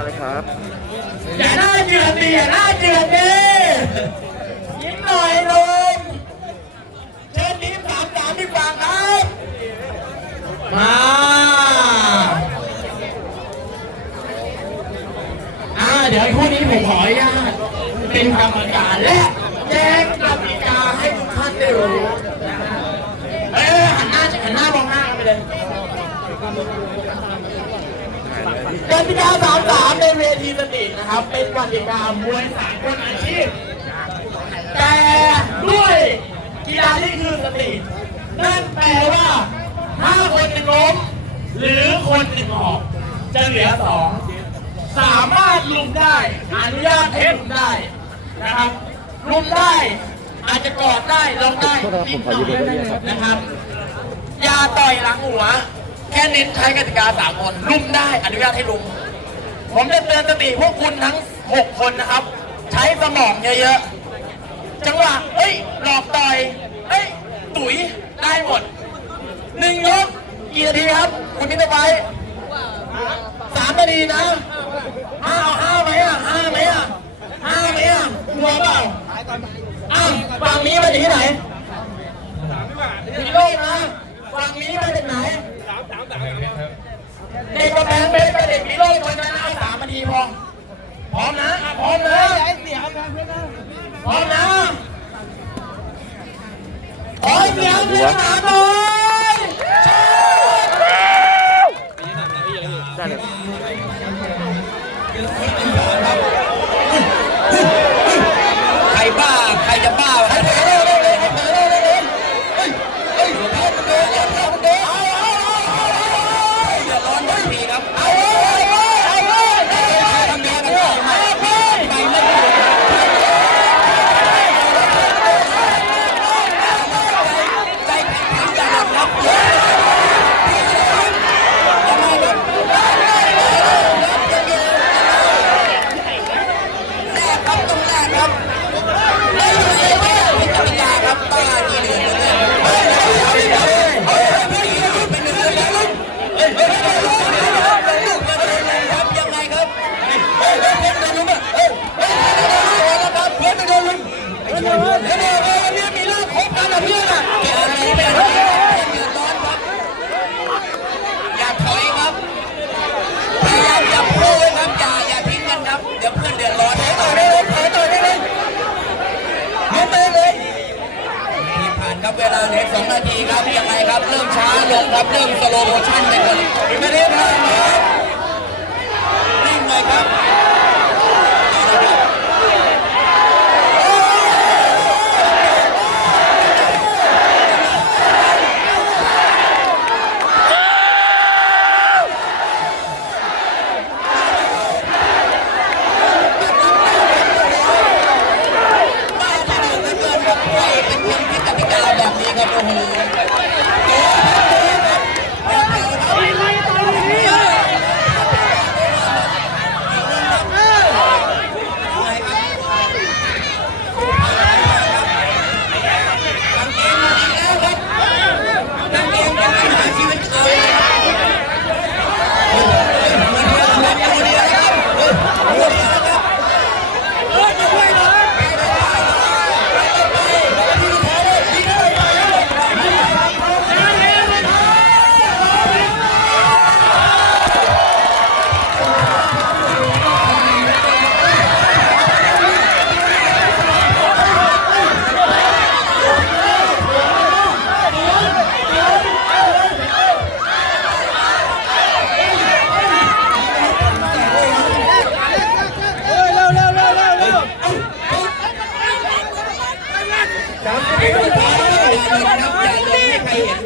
อะไรครับอย่าหน้าเจือนดิอย่าหน้าเจือนดิยิ้มหน่อยลุงเชิญทีมสามสามดีกว่าครับมาอ่าเดี๋ยวคู่นี้ผมขออนุญาตเป็นกรรมการและแจ้งกติกาให้ทุกท่านได้รู้นะฮะเอ้ยหันหน้าหันหน้ามองหน้ากันไปเลย กติกาสามสามในเวทีสตรีทนะครับ เป็นกติกามวยสากลอาชีพ แต่ด้วยกีฬาที่คือสตรีทนั่นแปลว่าถ้าคนหนึ่งล้มหรือคนหนึ่งออก จะเหลือสองสามารถลุมได้ อนุญาตให้ลุมได้นะครับลุมได้ อาจจะกอดได้ลงได้นิดหน่อยนะครับ อย่าต่อยหลังหัว แค่เน้นใช้กติกาสามคนลุมได้อนุญาตให้ลุม ผมจะเตือนสติพวกคุณทั้ง 6 คนนะครับ ใช้สมองเยอะๆ จังหวะเอ้ย หลอกต่อยเอ้ย ตุ๋ยได้หมดหนึ่งยกกี่นาทีครับ คุณมิตรไปสามนาทีนะห้าเอาห้าไหมอะห้าไหมอะห้าไหมอะกลัวเปล่าอ้าวฝั่งนี้มาจากที่ไหน พี่โลกนะฝั่งนี้มาจากไหน เด็กกำแพงเพชรกับเด็กพี่โลกชนะเอาสามนาทีพอพร้อมนะอะพร้อมนะพร้อมนะขอเสียงเสียงหาหน่อย องคบกันกับเพื่อนอะแกอะไรเนี่ยเดือดร้อนครับ อย่าถอยครับพยายามจับคู่ไว้ครับอย่าอย่าทิ้งกันครับ เดี๋ยวเพื่อนเดือดร้อนต่อยได้เลยต่อยได้เลยยืนไปเลยที่ผ่านครับเวลาเหลือสองนาทีครับยังไงครับ เริ่มช้าลงครับเริ่มสโลโมชั่นไปก่อนอีกนาทีผ่านมาครับนิ่งเลยครับบ้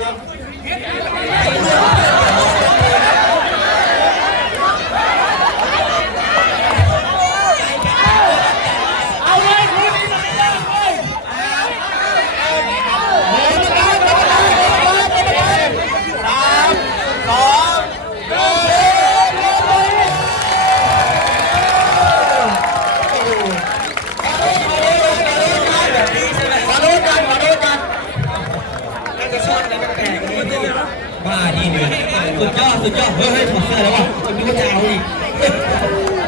ครับ ชอบอะไรแปลกๆบ้าดีเลยสุดยอดสุดยอดเฮ้ยถอดเสื้อแล้วว่ะคุณดูจะเอาอีก